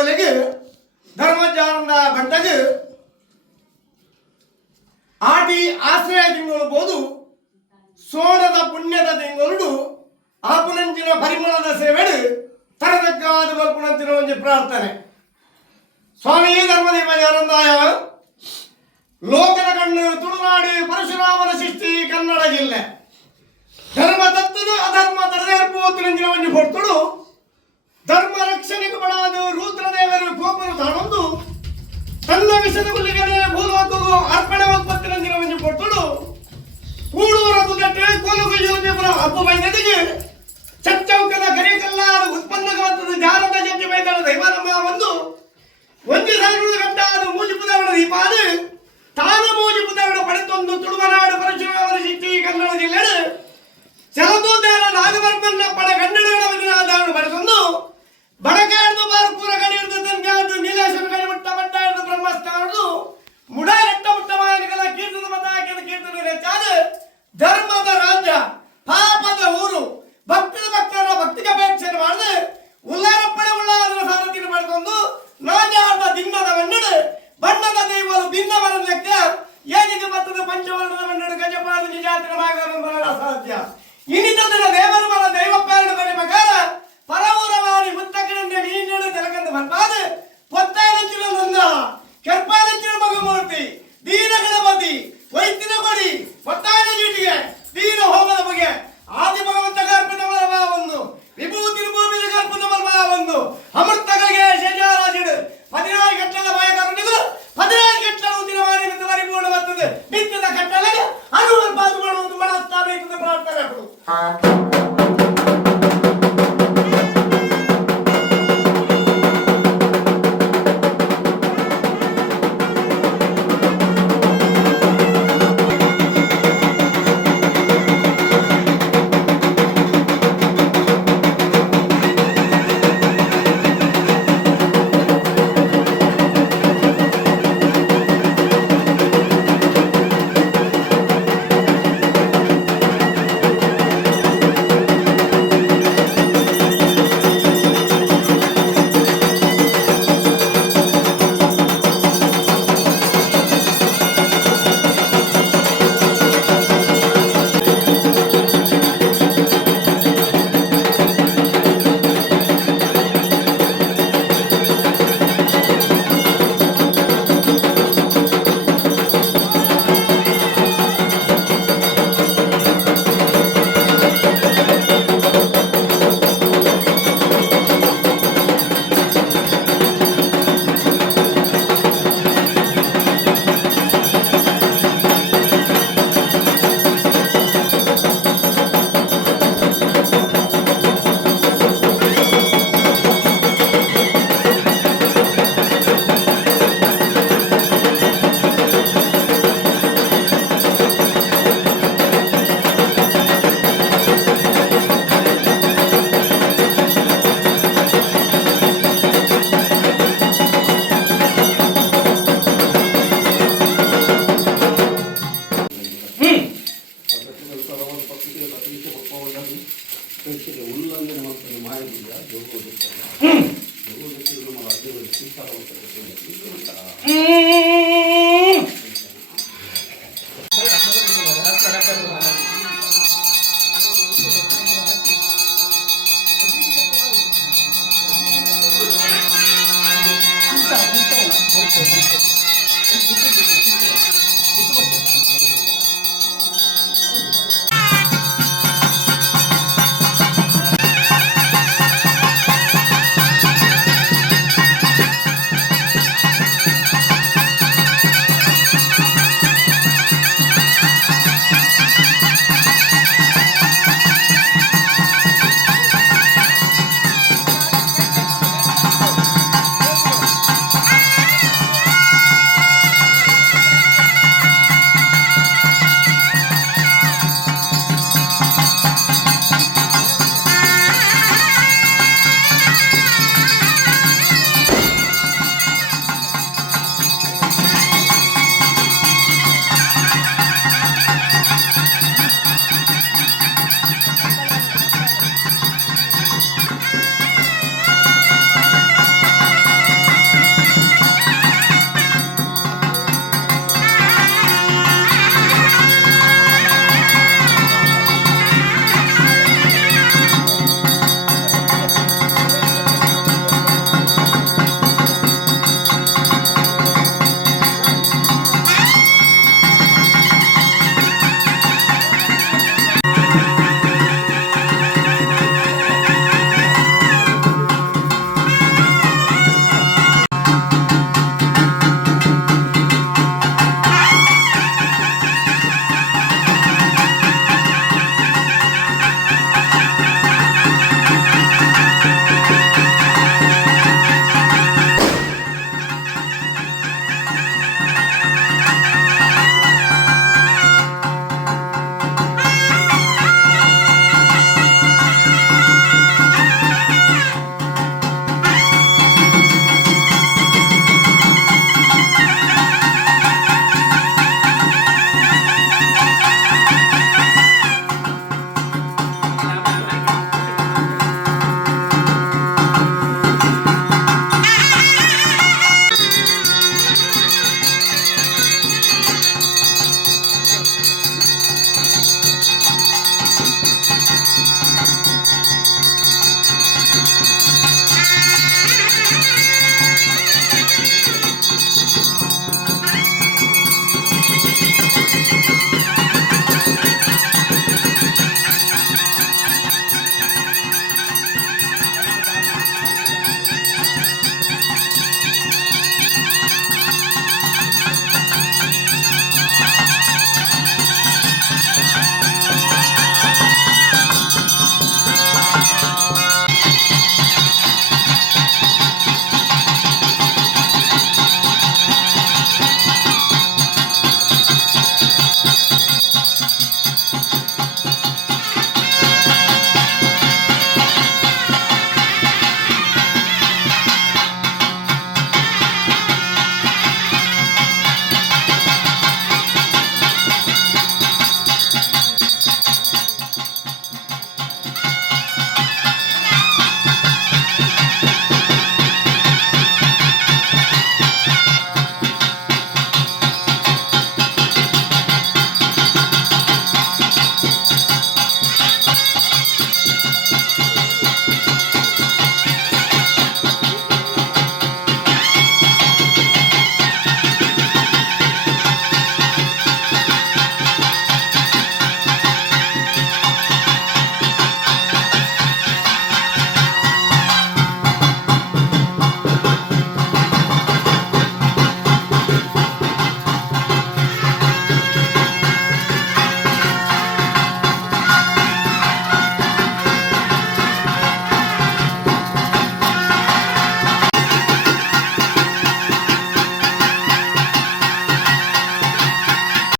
ದೇವಲಿಗೆ ಧರ್ಮಜಾನಂದ ಭಟ್ಟಗೆ ಆಡಿ ಆಶ್ರಯ ತಿಂಗಳು ಸೋಣದ ಪುಣ್ಯದ ತಿಂಗಳು ಆಪುನಂಚಿನ ಪರಿಮಳದ ಸೇವೆಡು ತರದಕ್ಕಾದ ಮಲ್ಪುನಂಚಿನ ಒಂದು ಪ್ರಾರ್ಥನೆ. ಸ್ವಾಮಿ ಧರ್ಮದೇವ ಜಾನಂದಾಯ ಲೋಕದ ಕಣ್ಣು ತುಳುನಾಡು ಪರಶುರಾಮನ ಶಿಸ್ತಿ ಕನ್ನಡ ಜಿಲ್ಲೆ ಧರ್ಮ ತತ್ವದ ಅಧರ್ಮ ತರದೇರ್ಪೋತಿನಂಚಿನ ಒಂದು ಹೊರ್ತುಡು ಧರ್ಮ ರಕ್ಷಣೆಗೆ ಬಡಾದ ರುದ್ರದೇವರು ಕೋಪರು ತಾಣೊಂದು ತನ್ನ ವಿಷದ ಗುಲ್ಲಿಗನೆ ಭೂಲೋಕವು ಅರ್ಪಣೆ ಉತ್ಪತ್ತಿನಂಚಿನ ಒಂದು ಕೊಟ್ಟಳು ಕೂಡೂರ ತುದಟ್ಟೆ ಕೋಲುಗು ಯೋಜನೆಪುರ ಹಬ್ಬ ಬೈದದಿಗೆ ಚಚ್ಚೌಕದ ಕರಿಕಲ್ಲಾದ ಉತ್ಪನ್ನವಾದ ಜಾರದ ಜಂಟಿ ಬೈದಳ ದೈವಾನಮ್ಮ ಒಂದು ಸಾವಿರದ ಗಂಟಾದ ಮೂಜಿ ಪುದರಣ ದೀಪಾದ ತಾನ ಮೂಜಿ ಪುದರಣ ಪಡೆತೊಂದು ತುಳುವನಾಡು ಪರಶುರಾಮನ ಶಿಸ್ತಿ ಕನ್ನಡ ಜಿಲ್ಲೆ ಚಲದೂತಾರ ನಾಗವರ್ಮನ್ನ ಪಡ ಕನ್ನಡಗಳ ವದಿನಾದವನು ಬರೆದೊಂದು ಬಡಕಾಡ್ದು ಬಾರ್ಪೂರ ಕಡಿಯಿಡ್ದು ತಂಗಾಡ್ದು ನೀಲೇಶ್ವರ ಕಡಿ ಮುಟ್ಟ ಮಟ್ಟ ಹಿಡಿದು ಬ್ರಹ್ಮಸ್ಥಾನದು ಮುಡ ಎಟ್ಟ ಮುಟ್ಟ ಮಾರ್ಗದ ಕೀರ್ತನ ಮತಾಕಿದ ಕೀರ್ತನೆ ಹೆಚ್ಚಾದ ಧರ್ಮದ ರಾಜ್ಯ ಪಾಪದ ಊರು ಭಕ್ತರ ಭಕ್ತಿಗೆ ಅಪೇಕ್ಷೆ ಮಾಡಿದು ಉಲ್ಲಾರಪ್ಪಣೆ ಉಳ್ಳಾದರ ಸಾರಥಿನ ಬರೆದೊಂದು ನಾಜಾದ ದಿನ್ನದ ಮನ್ನಡು ಬಣ್ಣದ ದೈವಲು ಭಿನ್ನವರ ಲೆಕ್ಕ ಏನಿಗೆ ಮತ್ತದ ಪಂಚವರ್ಣದ ಮನ್ನಡು ಗಜಪಾದ ನಿಜಾತ್ರ ಮಾಗರ ಅಸಾಧ್ಯ ಇನಿತನ ದೇವರ ಮನ ದೈವ ಪಾಲನೆ ಬರೆ ಪ್ರಕಾರ ಪರವೂರವಾರಿ ಮುತ್ತಕಡಂಡೆ ನೀನು ತೆಲಕಂದ ಬರ್ಪಾದ ಪೊತ್ತಾಯಂಚಿನ ನಂದ ಕೆರ್ಪಾಯಂಚಿನ ಮಗಮೂರ್ತಿ ದೀನ ಗಣಪತಿ ವೈದ್ಯನ ಕೊಡಿ ಪೊತ್ತಾಯನ ಜೀಟಿಗೆ ದೀನ ಹೋಮದ ಬಗೆ ಆದಿ ಭಗವಂತ ಗರ್ಭದ ಒಂದು ವಿಭೂತಿ ಭೂಮಿಯ ಗರ್ಭದ ಒಂದು ಅಮೃತಗಳಿಗೆ ಶೇಷಾರಾಜುಡು 16 ಗಂಟೆల ಬಾಯಕರನಿಗೂ 16 ಗಂಟೆల ದಿನವಾರಿ ಪರಿಪೂರ್ಣ ಬರ್ತದೆ ನಿತ್ಯದ ಕಟ್ಟಲೆಗೆ ಅನುಮತಿ ಮಾಡುವುದು ಮಾಡುತ್ತಾರೆ ಎಂದು ಪ್ರಾರ್ಥನೆ ಕೊಡು. ಉಲ್ಲಂಘನೆ ಮಾಡ್ತಾರೆ ಮಾಯದಿಂದ ಯೋಗ ನಮ್ಮ ರಾಜ್ಯದಲ್ಲಿ ಸ್ವೀಕಾರ